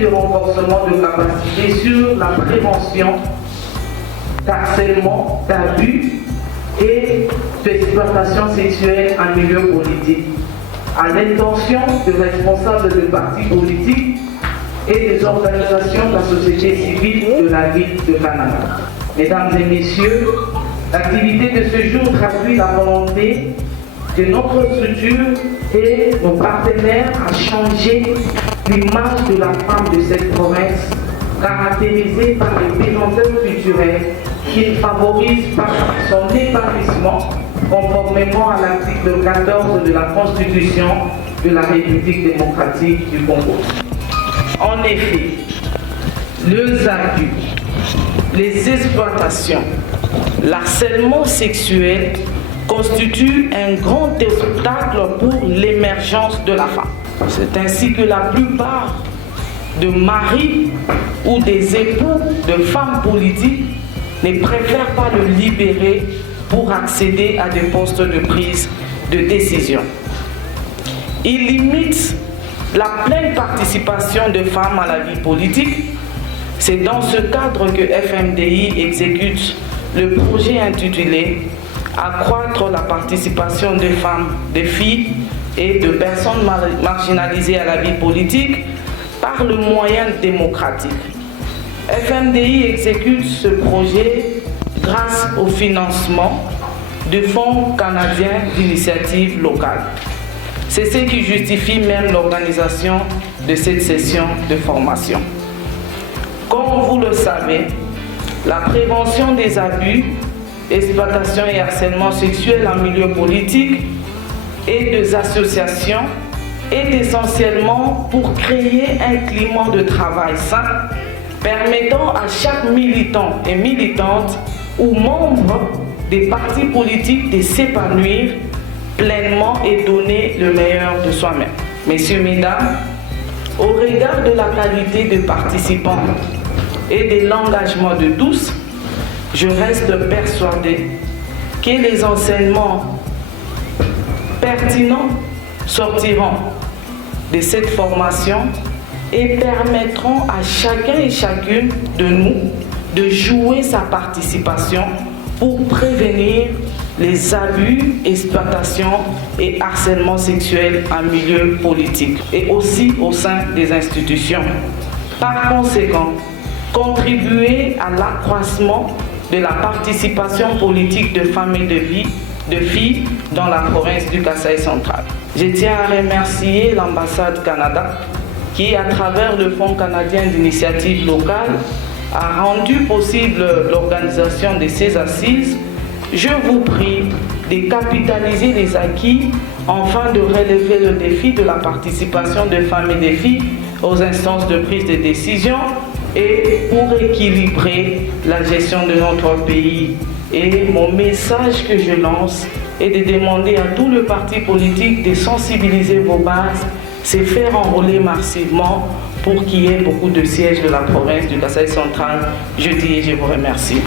de renforcement de capacité sur la prévention d'harcèlement, d'abus et d'exploitation sexuelle en milieu politique, à l'intention de responsables de partis politiques et des organisations de la société civile de la ville de Canada. Mesdames et messieurs, l'activité de ce jour traduit la volonté de notre structure et nos partenaires à changer l'image de la femme de cette province, caractérisée par les pesanteurs culturelles qui favorisent par son épanouissement conformément à l'article 14 de la Constitution de la République démocratique du Congo. En effet, les abus, les exploitations, l'harcèlement sexuel constituent un grand obstacle pour l'émergence de la femme. C'est ainsi que la plupart de maris ou des époux de femmes politiques ne préfèrent pas le libérer pour accéder à des postes de prise de décision. Il limite la pleine participation de femmes à la vie politique. C'est dans ce cadre que FMDI exécute le projet intitulé « Accroître la participation des femmes, des filles et de personnes marginalisées à la vie politique par le moyen démocratique ». FMDI exécute ce projet grâce au financement du Fonds canadien d'initiative locale. C'est ce qui justifie même l'organisation de cette session de formation. Comme vous le savez, la prévention des abus, exploitation et harcèlement sexuel en milieu politique et des associations est essentiellement pour créer un climat de travail sain permettant à chaque militant et militante ou membre des partis politiques de s'épanouir pleinement et donner le meilleur de soi-même. Messieurs, mesdames, au regard de la qualité de participants et de l'engagement de tous, je reste persuadé que les enseignements pertinents sortiront de cette formation et permettront à chacun et chacune de nous de jouer sa participation pour prévenir les abus, exploitations et harcèlement sexuel en milieu politique et aussi au sein des institutions. Par conséquent, contribuer à l'accroissement de la participation politique de femmes et de filles dans la province du Kasaï central. Je tiens à remercier l'ambassade Canada qui, à travers le Fonds canadien d'initiative locale, a rendu possible l'organisation de ces assises. Je vous prie de capitaliser les acquis afin de relever le défi de la participation de femmes et de filles aux instances de prise de décision et pour équilibrer la gestion de notre pays. Et mon message que je lance est de demander à tout le parti politique de sensibiliser vos bases, se faire enrôler massivement pour qu'il y ait beaucoup de sièges de la province du Kasaï central. Je dis et je vous remercie.